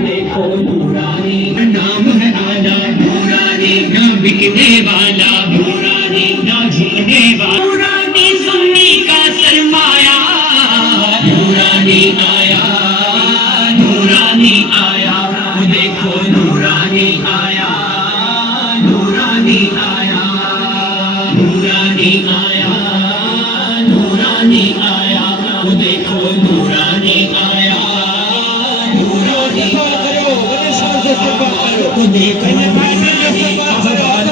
देखो नूरानी नाम है आला, नूरानी ना बिकने वाला, नूरानी ना झुकने वाला, नूरानी सुन्नी का सरमाया, नूरानी आया, नूरानी आया, देखो नूरानी आया, नूरानी आया, नूरानी आया, नूरानी आया, देखो नूरानी आया, नूरानी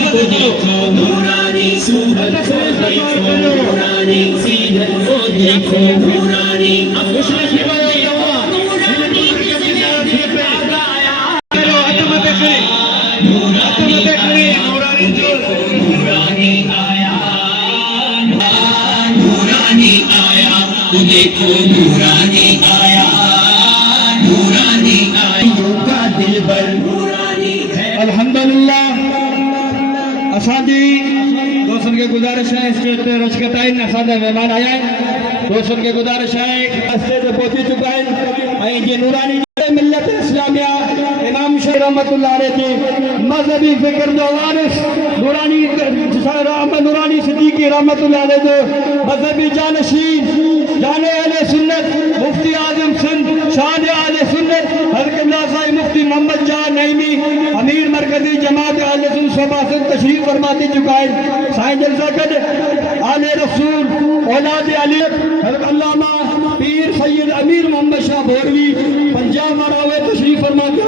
को देखो, नूरानी सूरत को देखो, नूरानी सीरत को देखो, नूरानी नूरानी आया, नूरानी आया, देखो नूरानी आया, नूरानी आया का दिल भर नूरानी है। अल्हम्दुलिल्लाह असादी दोस्तों के गुजारिश है स्टेज पे रचकताइन असादा मेहमान आया है। दोस्तों के गुजारिश है स्टेज पे पहुंच चुका है ये नूरानी मिल्लत इस्लामिया इमाम शेख रहमतुल्लाह अलैह थे मजहबी फिक्र दो वारिस नूरानी अहमद नूरानी सिद्दीकी रहमतुल्लाह अलैह जो मजहबी जानशीन जाने अहले सुन्नत मुफ्ती आजम सिंध शाह अहले सुन्नत हज़रत क़िबला साहिब मुफ्ती मोहम्मद जान नईमी अमीर मरकजी जमात अहले सुन्नत शोबा से तशरीफ फरमा दे चुका है। साईं जलसा कद आले रसूल औलाद अली हज़रत अल्लामा पीर सैयद अमीर मोहम्मद शाह भोरवी पंजाब मारा हुए तशरीफ फरमा के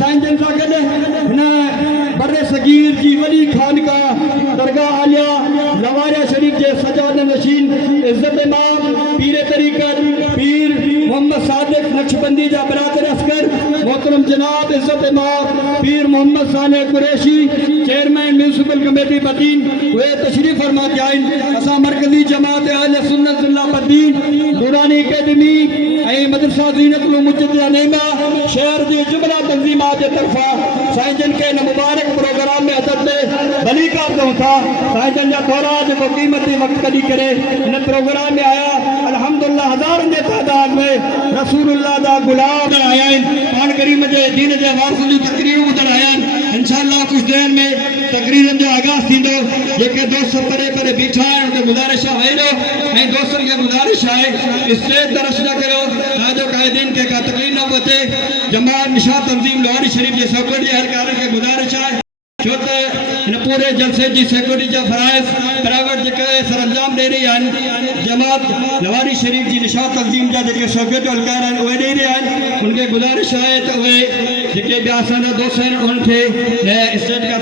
साईं जलसा कद ना बर्रे सगीर जी वली खान का दरगाह आलिया लवारिया शरीफ के सजाद नशीन इज्जत इमाम पीर तरीक़त पीर मोहम्मद सादिक नक्शबंदी जा बरादर अस्कर मोहतरम जनाब इज्जत इमाम Pir Mohammad Sane Qureshi chairman municipal committee Badin वे तशरीफ फरमा के आइन असा मरकजी जमात अहले सुन्नत ज़िल्लाबद्दीन नूरानी अकेडमी ऐं मदरसा ज़ीनतुल मुजद्दिदा नेमा शहर दी जुमला तंजीमात जे तरफा साईं जन के मुबारक प्रोग्राम में अदब में भली का दूं था साईं जन जा दौरा जो कीमती वक्त कदी करे इन प्रोग्राम में आया अल्हम्दुलिल्लाह हज़ारनि जे तादाद में रसूलुल्लाह दा गुलाम आया आहिनि पान करीम जे दीन जे वारसुनि जी तकरीर ॿुधण आया आहिनि। इंशाअल्लाह कुछ देर में तकरीरन जो आगाज़ थींदो। जेके दोस्त परे परे बीठा आहिनि उनखे गुज़ारिश आहे वेठो ऐं दोस्तनि खे गुज़ारिश आहे स्टेज तरस न करियो ताजो काइदीन खे का तकलीफ़ न पहुचे। जमात निशा तंज़ीम लोहारी शरीफ जे सेक्रेटरी एहलकारनि खे गुज़ारिश आहे छो त इन पूरे जलसे जी सिक्योरिटी जा फ़राइज़ प्राइवेट जेके सर अंजाम ॾेई रही आहिनि जमात लवारी शरीफ जी निशा तंज़ीम जा जेके सिक्योरिटी एहलकार आहिनि उहे ॾेई रहिया आहिनि। उनखे गुज़ारिश आहे त उहे जेके ॿिया असांजा दोस्त आहिनि उन्हनि खे स्टेज खां